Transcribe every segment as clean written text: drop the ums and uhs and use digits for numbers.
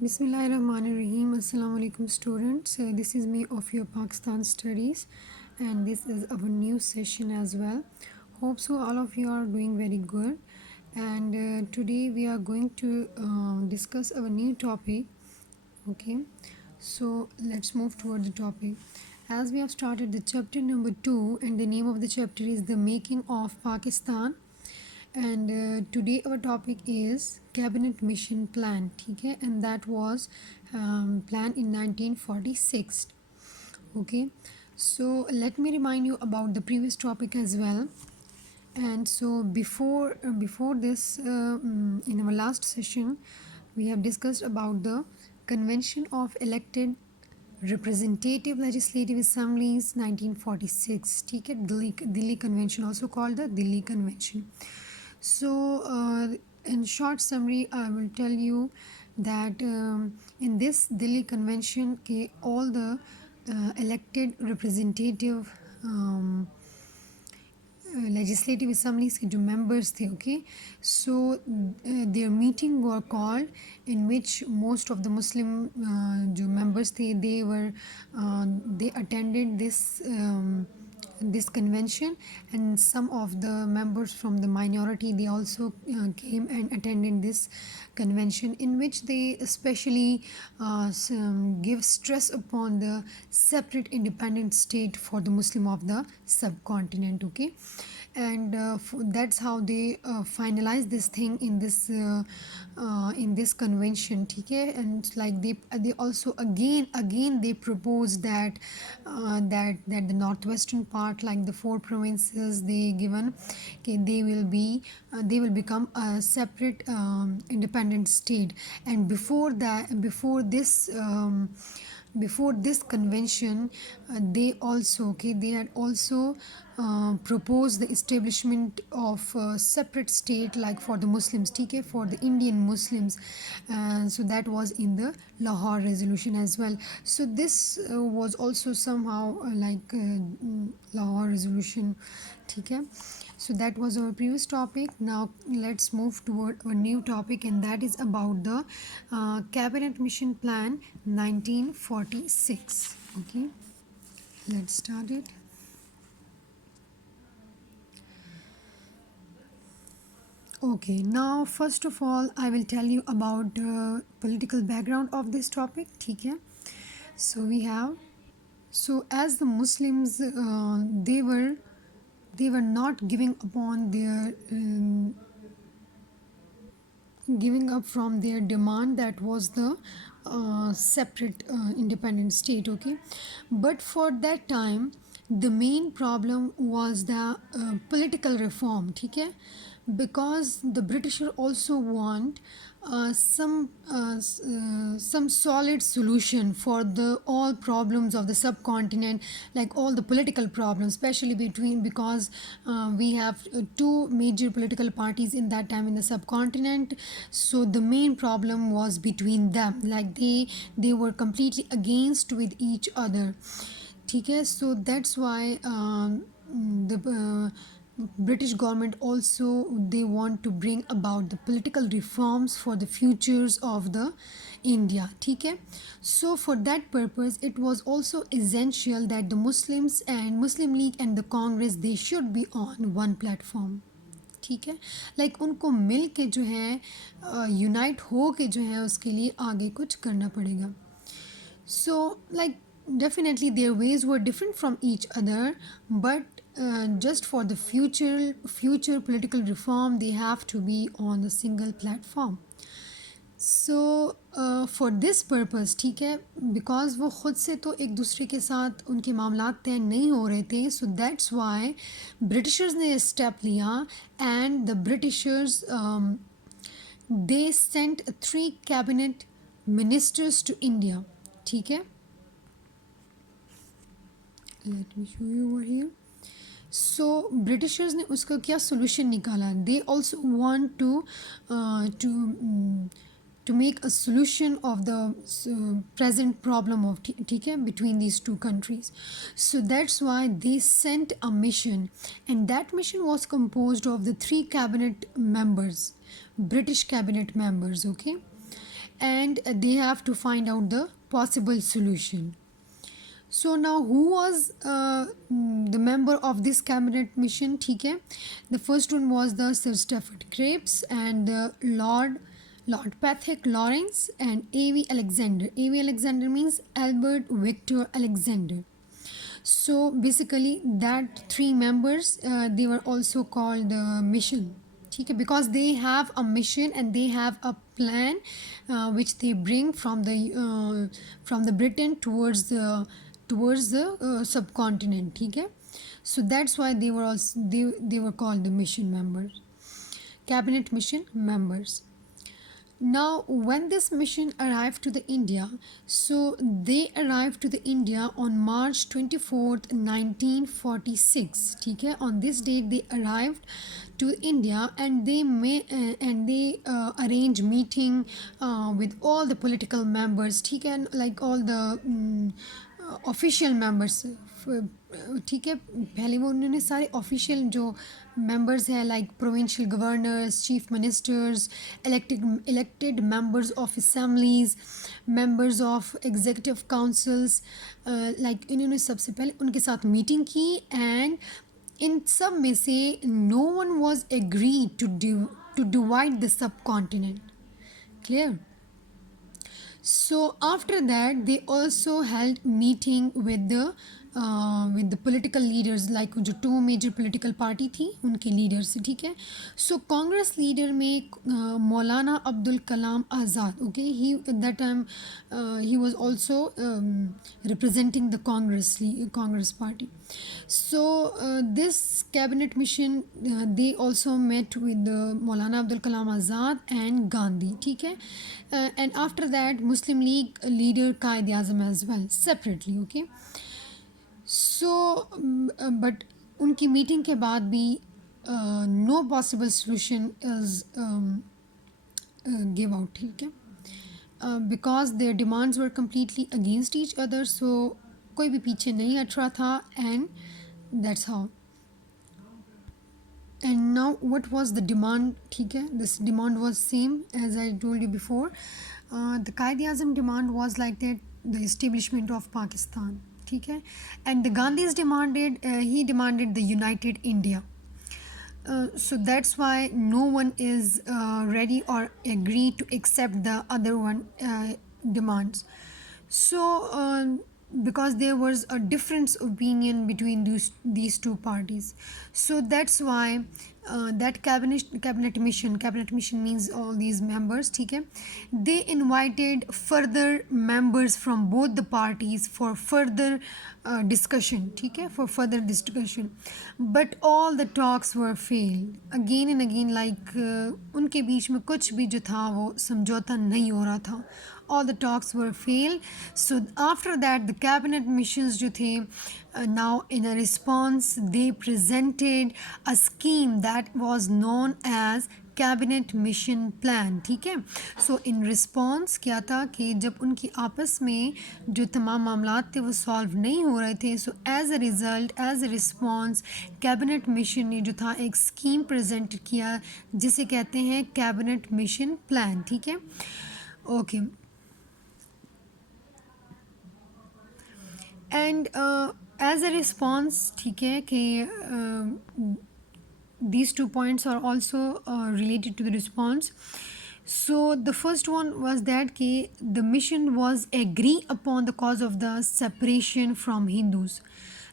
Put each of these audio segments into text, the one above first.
Bismillahirrahmanirrahim. Assalamu alaikum students. This is me of your Pakistan studies and this is our new session as well. Hope so all of you are doing very good and today we are going to discuss our new topic. Okay, so let's move toward the topic. As we have started the chapter number 2 and the name of the chapter is The Making of Pakistan and today our topic is cabinet mission plan, okay, and that was planned in 1946. Okay, so let me remind you about the previous topic as well. And so before this in our last session we have discussed about the convention of elected representative legislative assemblies 1946, ठीक है, Delhi convention, also called the Delhi convention. So in short summary I will tell you that in this Delhi convention all the elected representative legislative assemblies के जो members थे, okay, so their meeting were called in which most of the Muslim जो members थे they attended this convention, and some of the members from the minority they also came and attended this convention, in which they especially give stress upon the separate independent state for the Muslim of the subcontinent. Okay, and that's how they finalize this thing in this convention, okay. And like they also again they propose that that the northwestern part, like the 4 provinces they given, okay, they will become a separate independent state. And before this convention they had also proposed the establishment of a separate state like for the Muslims, okay, for the Indian Muslims. So that was in the Lahore resolution as well. So this was also somehow Lahore resolution, okay. So that was our previous topic. Now let's move toward a new topic, and that is about the cabinet mission plan 1946. Okay, let's start it. Okay, now first of all I will tell you about the political background of this topic, okay. So as the Muslims they were not giving up from their demand that was the separate independent state, okay. But for that time the main problem was the political reform, okay, because the British also want some solid solution for the all problems of the subcontinent, like all the political problems, especially because we have two major political parties in that time in the subcontinent. So the main problem was between them, like they were completely against with each other, okay. So that's why the British government also they want to bring about the political reforms for the futures of the India, okay. So for that purpose it was also essential that the Muslims and Muslim League and the Congress they should be on one platform, ठीक है. Like उनको मिल के जो है unite हो के जो है उसके लिए आगे कुछ करना पड़ेगा. So like definitely their ways were different from each other, but just for the future political reform they have to be on a single platform. So for this purpose, ठीक है, because वो खुद से तो एक दूसरे के साथ उनके मामलात तय नहीं हो रहे थे, so that's why Britishers ने स्टेप लिया and the Britishers they sent 3 cabinet ministers to India, ठीक है. Let me show you over here. So Britishers ने उसका क्या solution निकाला. They also want to make a solution of the present problem of ठीक है between these two countries. So that's why they sent a mission, and that mission was composed of the 3 cabinet members, British cabinet members, okay. and they have to find out the possible solution. So now who was the member of this cabinet mission? ठीक है, the first one was the Sir Stafford Cripps and the Lord Patrick Lawrence and A.V. Alexander. A.V. Alexander means Albert Victor Alexander. So basically that three members they were also called the mission. ठीक है, because they have a mission and they have a plan which they bring from the Britain towards the subcontinent. ठीक है, so that's why they were also they were called the mission members, cabinet mission members. Now when this mission arrived to the India, so they arrived to the India on March 24th 1946. ठीक है, on this date they arrived to India and they arrange meeting with all the political members. ठीक है, like all the official members. ठीक है, पहले वो उन्होंने सारे ऑफिशियल जो मेंबर्स हैं like provincial governors, chief ministers, elected members of assemblies, members of executive councils, like इन्होंने सबसे पहले उनके साथ मीटिंग की एंड इन सब में से no one was agree to divide the subcontinent. Clear? So after that they also held meeting with the political leaders, like जो two major political party थी उनके leaders. ठीक है, so Congress leader में मौलाना Abdul Kalam Azad. Okay, he at that time he was also representing the Congress party. So this cabinet mission they also met with Maulana Abdul Kalam Azad and Gandhi. ठीक है, and after that Muslim League leader Qaid Azam as well separately. Okay, so but उनकी meeting के बाद भी no possible solution is give out. ठीक है, because their demands were completely against each other, so कोई भी पीछे नहीं हट रहा था and that's how. And now what was the demand? ठीक है, this demand was same as I told you before. The Qaid-e-Azam demand was like that the establishment of Pakistan. ठीक है, and the Gandhis he demanded the united India. So that's why no one is ready or agree to accept the other one demands. So because there was a difference opinion between these two parties, so that's why that cabinet mission means all these members. ठीक है, they invited further members from both the parties for further discussion. ठीक है, for further discussion, but all the talks were failed again and again. Like उनके बीच में कुछ भी जो था वो समझौता नहीं हो रहा था. All the talks were failed. So after that the cabinet missions जो थे now in a response they presented a scheme that was known as cabinet mission plan. ठीक है, सो इन रिस्पॉन्स क्या था कि जब उनकी आपस में जो तमाम मामलात थे वो सॉल्व नहीं हो रहे थे, so as a result as a response cabinet mission ने जो था एक स्कीम प्रेजेंट किया जिसे कहते हैं कैबिनेट मिशन प्लान. ठीक है, okay. And as a response, ठीक है, कि these 2 points are also related to the response. So the first one was that the mission was agree upon the cause of the separation from Hindus.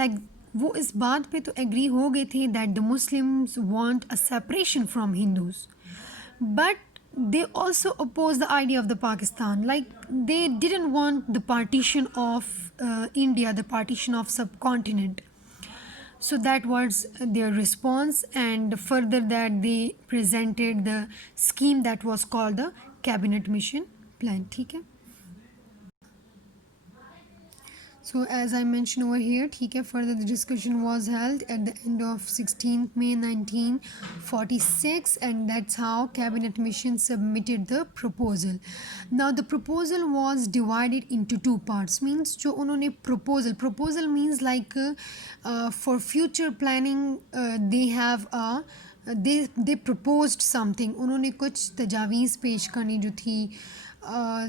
Like वो इस बात पे तो agree हो गए थे that the Muslims want a separation from Hindus, but they also opposed the idea of the Pakistan. Like they didn't want the partition of India, the partition of subcontinent. So that was their response, and further that they presented the scheme that was called the cabinet mission plan. ठीक है, so as I mentioned over here, ठीक है, further the discussion was held at the end of 16th May 1946, and that's how cabinet mission submitted the proposal. Now the proposal was divided into two parts. Means जो उन्होंने proposal means like for future planning they have they proposed something. उन्होंने कुछ तजावीज़ पेश करनी जो थी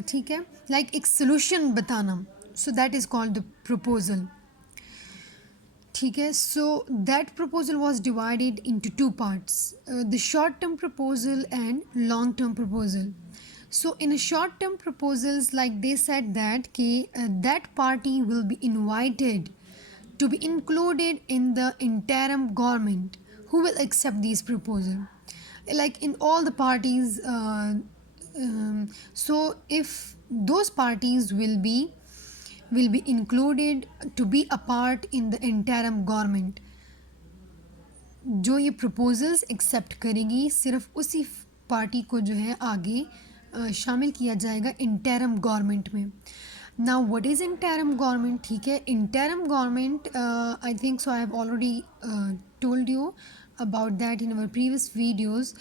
ठीक है, लाइक एक सोल्यूशन बताना, so that is called the proposal. ठीक है, so that proposal was divided into two parts, the short term proposal and long term proposal. So in a short term proposals, like they said that that party will be invited to be included in the interim government who will accept these proposal, like in all the parties. So if those parties will be included to be a part in the interim government, जो ये proposals accept करेगी सिर्फ उसी party को जो है आगे शामिल किया जाएगा इंटरम गवर्नमेंट में. Now what is interim government? ठीक है, interim government, I think so I have already told you about that in our previous videos,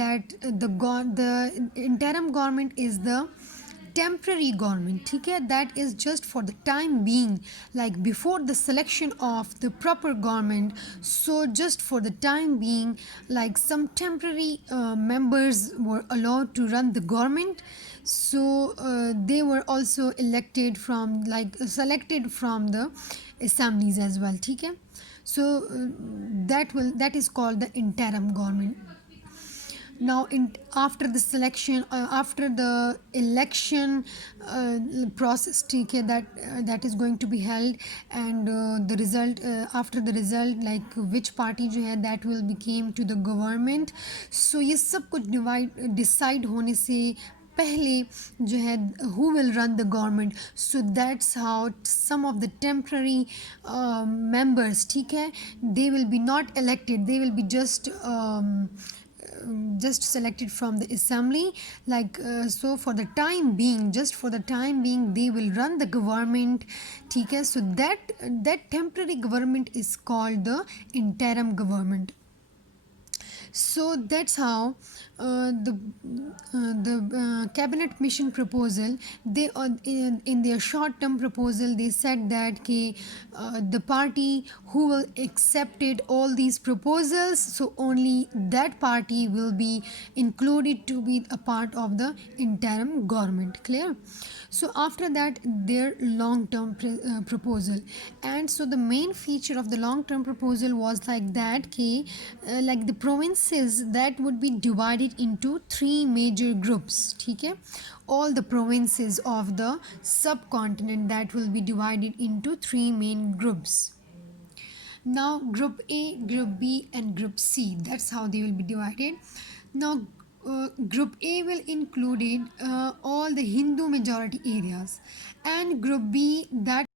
that the interim government is the temporary government. ठीक है, that is just for the time being, like before the selection of the proper government. So just for the time being, like some temporary members were allowed to run the government. So they were also elected from, like selected from the assemblies as well. ठीक है, so that is called the interim government. Now after the selection, after the election process, ठीक है, that is going to be held, and the result, after the result, like which party जो है that will became to the government. So ये सब कुछ decide होने से पहले जो है who will run the government. So that's how some of the temporary members, ठीक है, they will be not elected, they will be just selected from the assembly, like so for the time being, just for the time being, they will run the government. ठीक है, so that temporary government is called the interim government. So that's how the cabinet mission proposal, they in their short term proposal they said that the party who will accepted all these proposals, so only that party will be included to be a part of the interim government. Clear? So after that, their long term proposal, and so the main feature of the long term proposal was like that like the provinces that would be divided into three major groups. ठीक है, all the provinces of the subcontinent that will be divided into three main groups. Now group A, group B and group C, that's how they will be divided. Now group A will include all the Hindu majority areas, and group B, that